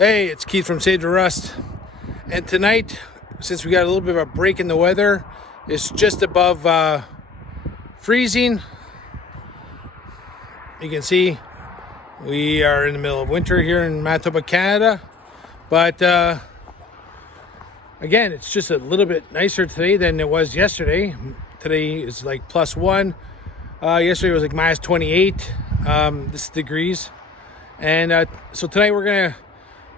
Hey, it's Keith from Save the Rust. And tonight, since we got a little bit of a break in the weather, it's just above freezing. You can see we are in the middle of winter here in Manitoba, Canada. But again, it's just a little bit nicer today than it was yesterday. Today is like +1. Yesterday was like -28 this degrees. And so tonight we're going to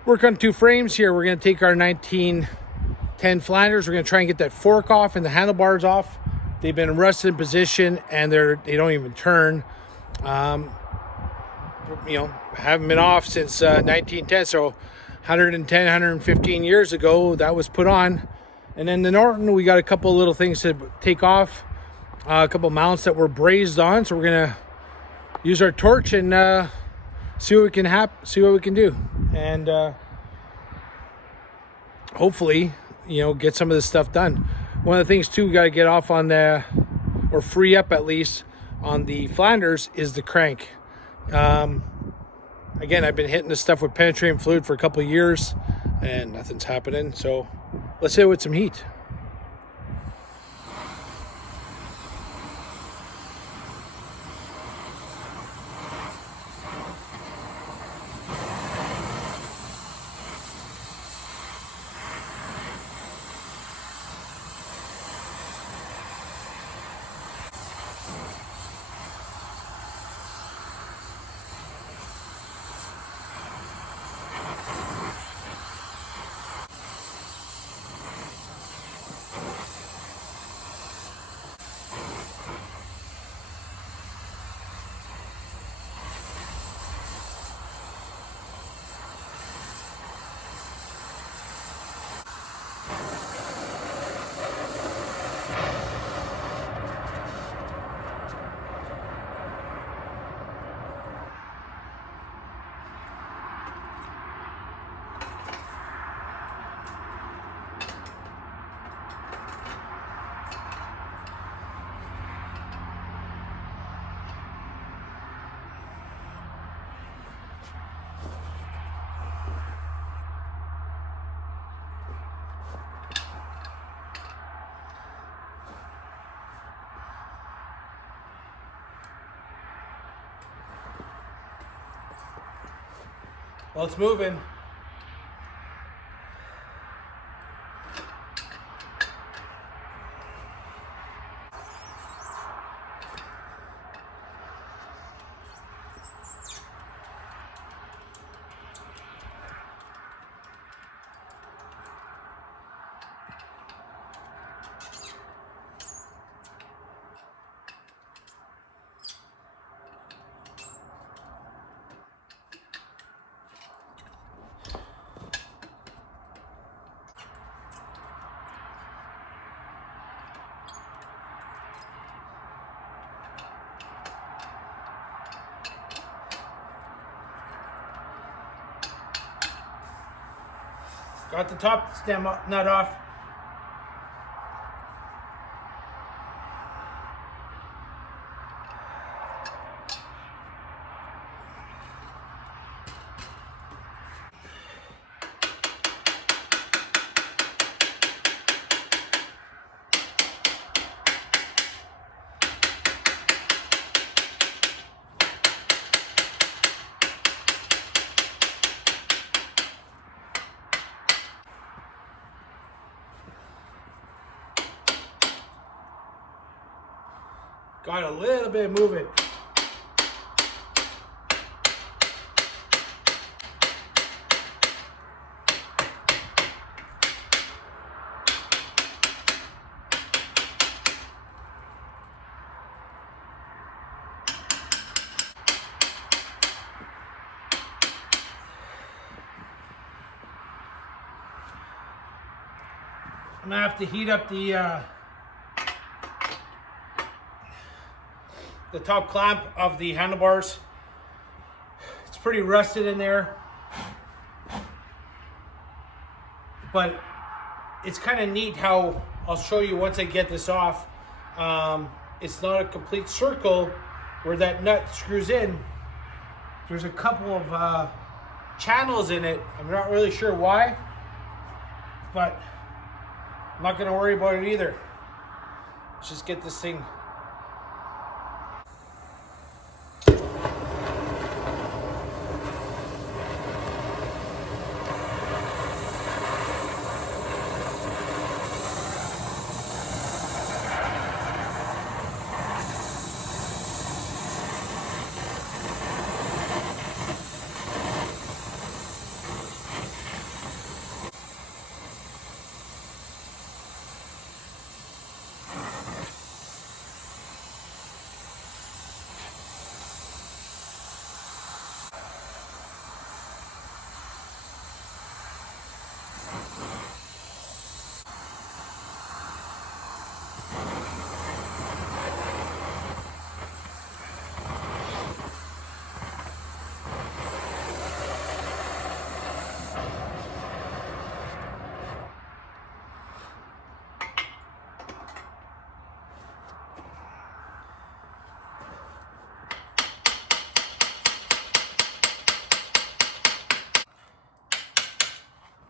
work on two frames here. We're going to take our 1910 Flanders. We're going to try and get that fork off and the handlebars off. They've been rusted in position and they don't even turn. Haven't been off since 1910. So 110, 115 years ago, that was put on. And then the Norton, we got a couple little things to take off. A couple mounts that were brazed on. So we're going to use our torch and see what we can do, and hopefully, get some of this stuff done. One of the things too, we got to get off on or free up at least on the Flanders is the crank. Again, I've been hitting this stuff with penetrating fluid for a couple of years, and nothing's happening. So let's hit it with some heat. Well, it's moving. Got the top stem nut off. Got a little bit of movement. I'm gonna have to heat up the top clamp of the handlebars. It's pretty rusted in there, but it's kind of neat how I'll show you once I get this off. It's not a complete circle where that nut screws in. There's a couple of channels in it. I'm not really sure why, but I'm not gonna worry about it either. Let's just get this thing.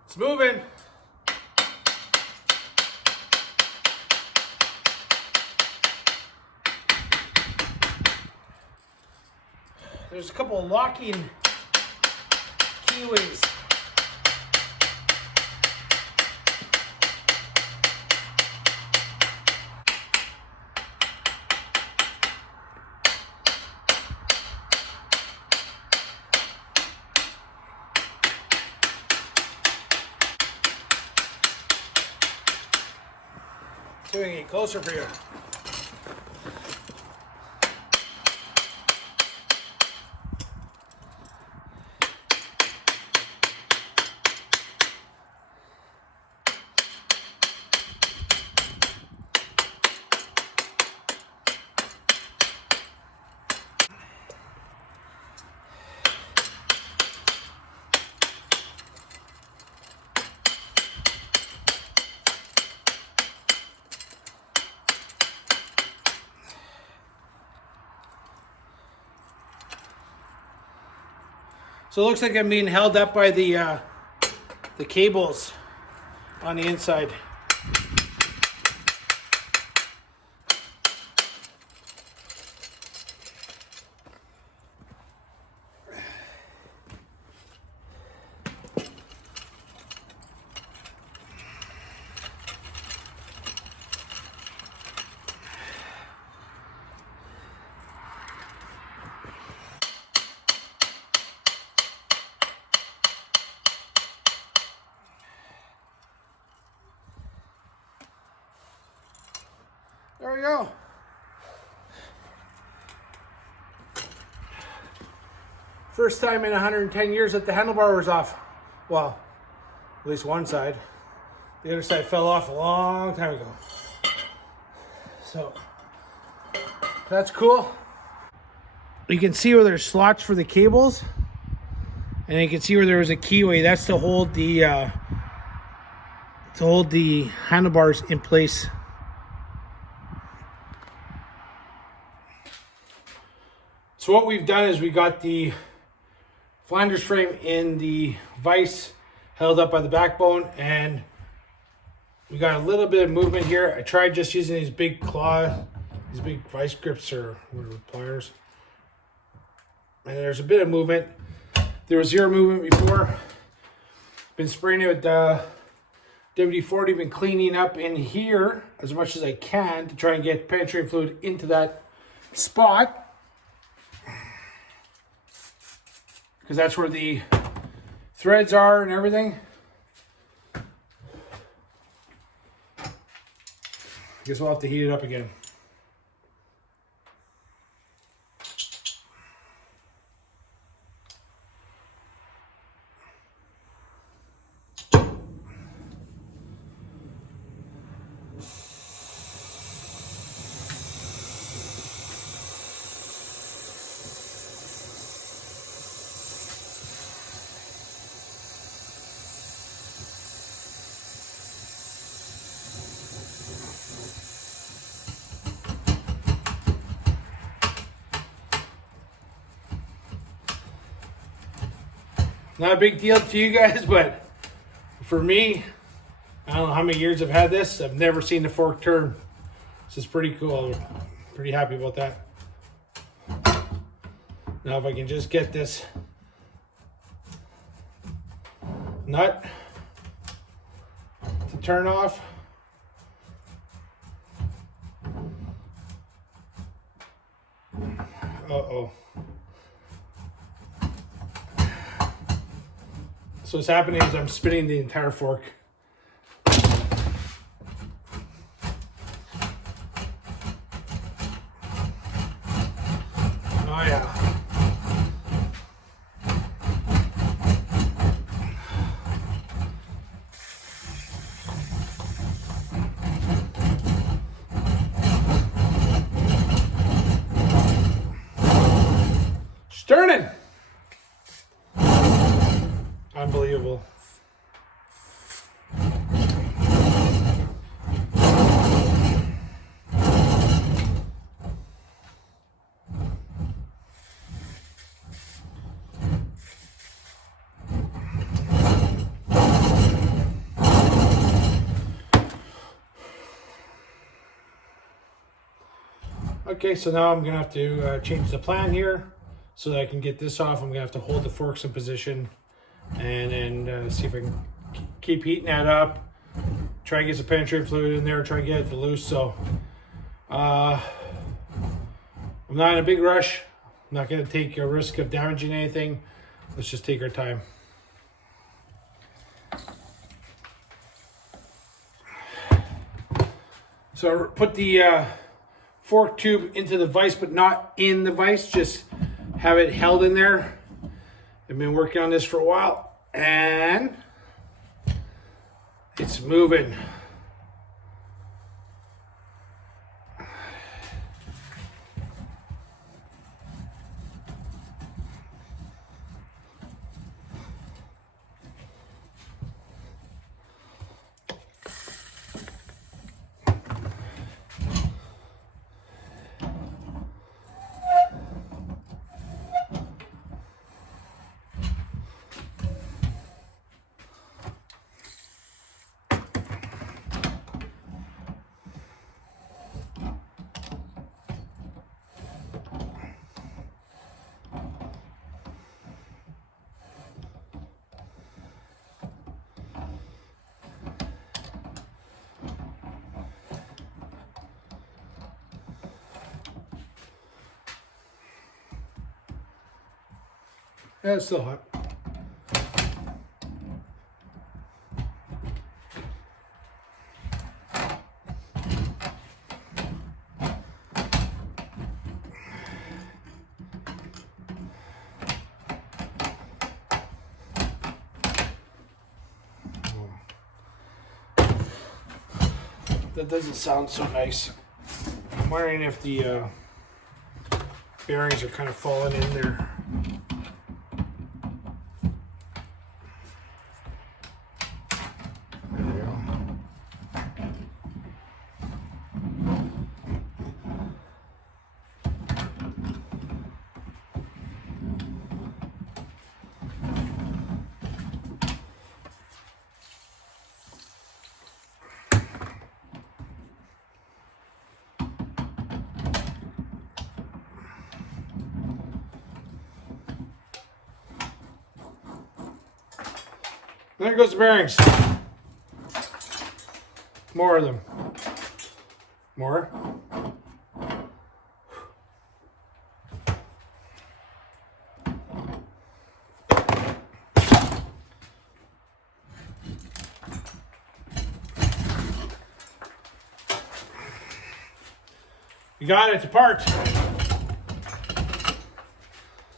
It's moving. There's a couple of locking keyways. Doing it closer for you. So it looks like I'm being held up by the cables on the inside. There we go. First time in 110 years that the handlebar was off. Well, at least one side. The other side fell off a long time ago. So, that's cool. You can see where there's slots for the cables. And you can see where there was a keyway. That's to hold the handlebars in place. So what we've done is we got the Flanders frame in the vise held up by the backbone, and we got a little bit of movement here. I tried just using these big these big vise grips or whatever, pliers. And there's a bit of movement. There was zero movement before. Been spraying it with WD-40, been cleaning up in here as much as I can to try and get penetrating fluid into that spot. Because that's where the threads are and everything. I guess we'll have to heat it up again. not a big deal to you guys, but for me, I don't know how many years I've had this. I've never seen the fork turn. This is pretty cool. Pretty happy about that. Now if I can just get this nut to turn off. Uh-oh. So what's happening is I'm spinning the entire fork. Oh yeah. It's turning. Unbelievable. Okay, so now I'm gonna have to change the plan here so that I can get this off. I'm gonna have to hold the forks in position and then see if I can keep heating that up. Try and get some penetrating fluid in there, try and get it to loose. So I'm not in a big rush. I'm not gonna take a risk of damaging anything. Let's just take our time. So put the fork tube into the vise, but not in the vise, just have it held in there. I've been working on this for a while and it's moving. Yeah, it's still hot. That doesn't sound so nice. I'm wondering if the bearings are kind of falling in there. There goes the bearings. More of them. More. You got it apart.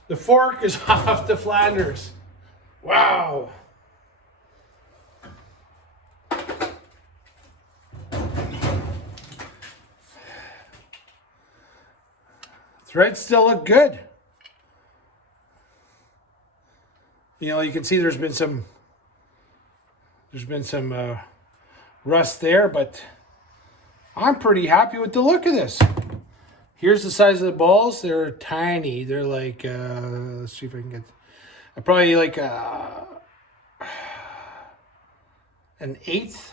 The fork is off the Flanders. Wow. Threads still look good. You know, you can see there's been some rust there, but I'm pretty happy with the look of this. Here's the size of the balls. They're tiny. They're like, let's see if I can get, probably like an eighth.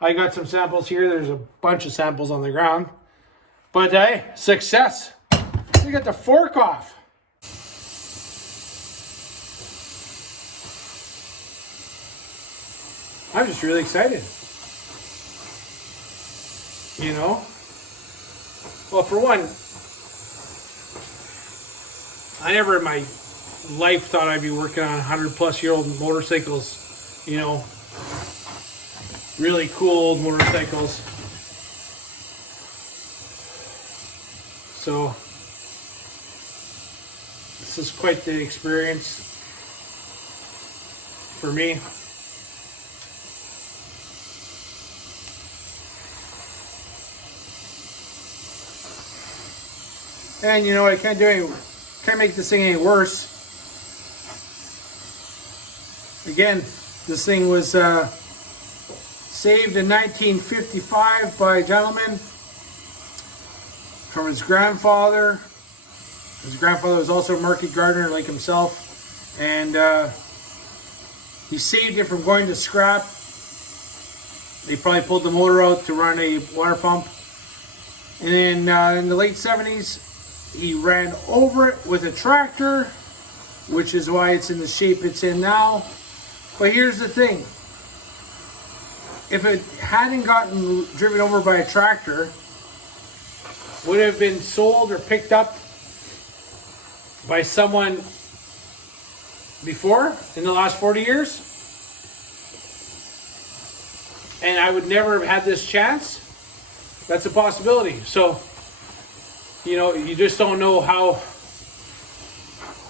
I got some samples here. There's a bunch of samples on the ground. But hey, success. We got the fork off. I'm just really excited. You know? Well, for one, I never in my life thought I'd be working on 100-plus-year-old motorcycles, you know, really cool old motorcycles. So this is quite the experience for me. And you know, I can't make this thing any worse. Again, this thing was saved in 1955 by a gentleman from his grandfather. His grandfather was also a market gardener like himself, and he saved it from going to scrap. They probably pulled the motor out to run a water pump, and then in the late 70s, he ran over it with a tractor, which is why it's in the shape it's in now. But here's the thing. If it hadn't gotten driven over by a tractor, would it have been sold or picked up by someone before in the last 40 years? And I would never have had this chance? That's a possibility. So, you know, you just don't know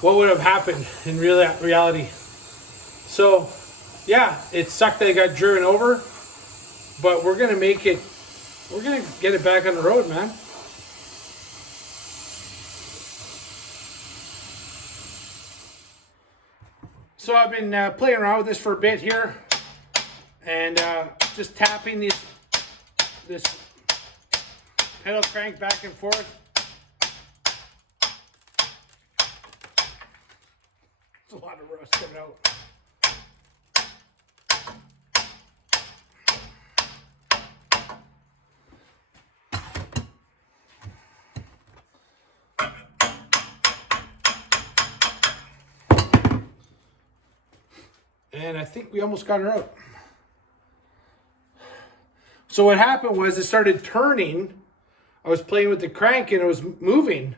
what would have happened in reality. So, yeah, it sucked that it got driven over, but we're going to get it back on the road, man. So I've been playing around with this for a bit here, and just tapping this pedal crank back and forth. There's a lot of rust coming out. And I think we almost got her out. So what happened was it started turning. I was playing with the crank and it was moving.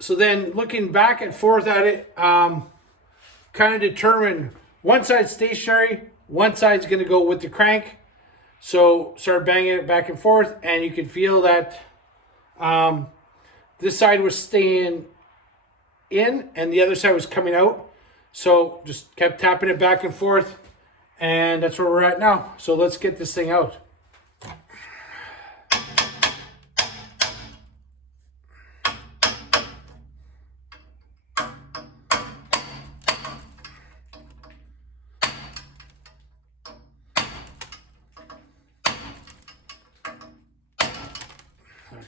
So then looking back and forth at it, kind of determined one side's stationary, one side's going to go with the crank. So started banging it back and forth, and you could feel that this side was staying in and the other side was coming out. So just kept tapping it back and forth, and that's where we're at now. So let's get this thing out.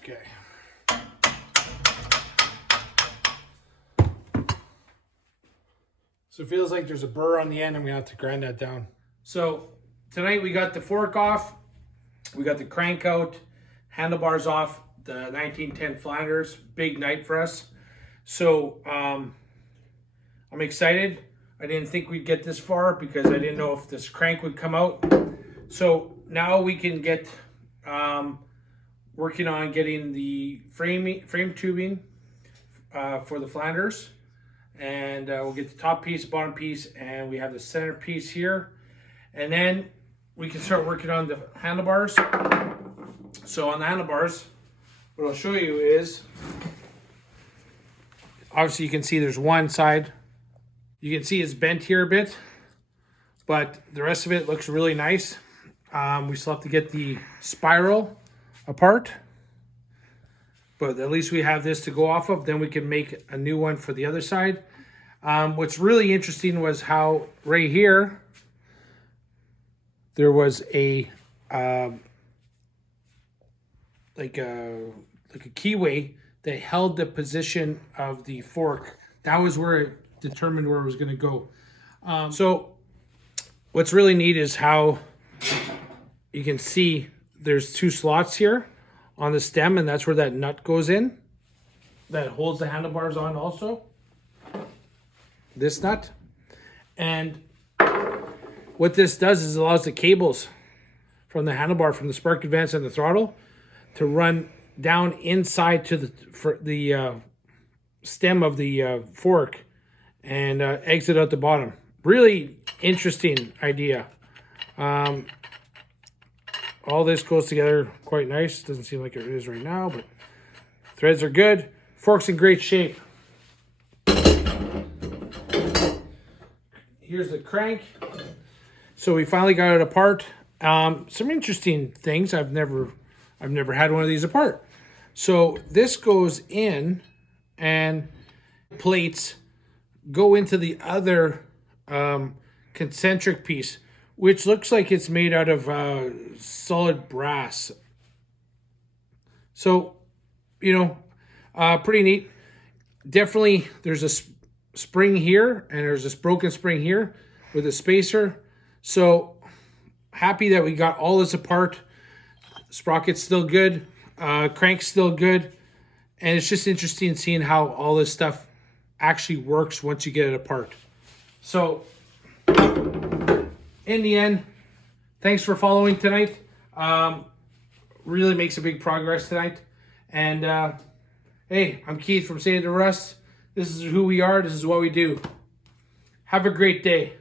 Okay. So it feels like there's a burr on the end. I'm gonna have to grind that down. So tonight we got the fork off, we got the crank out, handlebars off, the 1910 Flanders. Big night for us. So I'm excited. I didn't think we'd get this far because I didn't know if this crank would come out. So now we can get working on getting the frame tubing for the Flanders. And we'll get the top piece, bottom piece, and we have the center piece here. And then we can start working on the handlebars. So on the handlebars, what I'll show you is, obviously you can see there's one side. You can see it's bent here a bit, but the rest of it looks really nice. We still have to get the spiral apart, but at least we have this to go off of. Then we can make a new one for the other side. What's really interesting was how right here there was a like a keyway that held the position of the fork. That was where determined where it was going to go. So what's really neat is how you can see there's 2 slots here on the stem, and that's where that nut goes in that holds the handlebars on also. This nut. And what this does is allows the cables from the handlebar, from the spark advance and the throttle, to run down inside to the stem of the fork and exit out the bottom. Really interesting idea. All this goes together quite nice. Doesn't seem like it is right now, but threads are good. Fork's in great shape. Here's the crank. So we finally got it apart. Some interesting things. I've never had one of these apart. So this goes in, and plates go into the other concentric piece, which looks like it's made out of solid brass. So, you know, pretty neat. Definitely, there's a spring here, and there's this broken spring here with a spacer. So happy that we got all this apart. Sprocket's still good, crank's still good, and it's just interesting seeing how all this stuff actually works once you get it apart. So in the end, thanks for following tonight. Really makes a big progress tonight. And hey, I'm Keith from Save the Rust. This is who we are. This is what we do. Have a great day.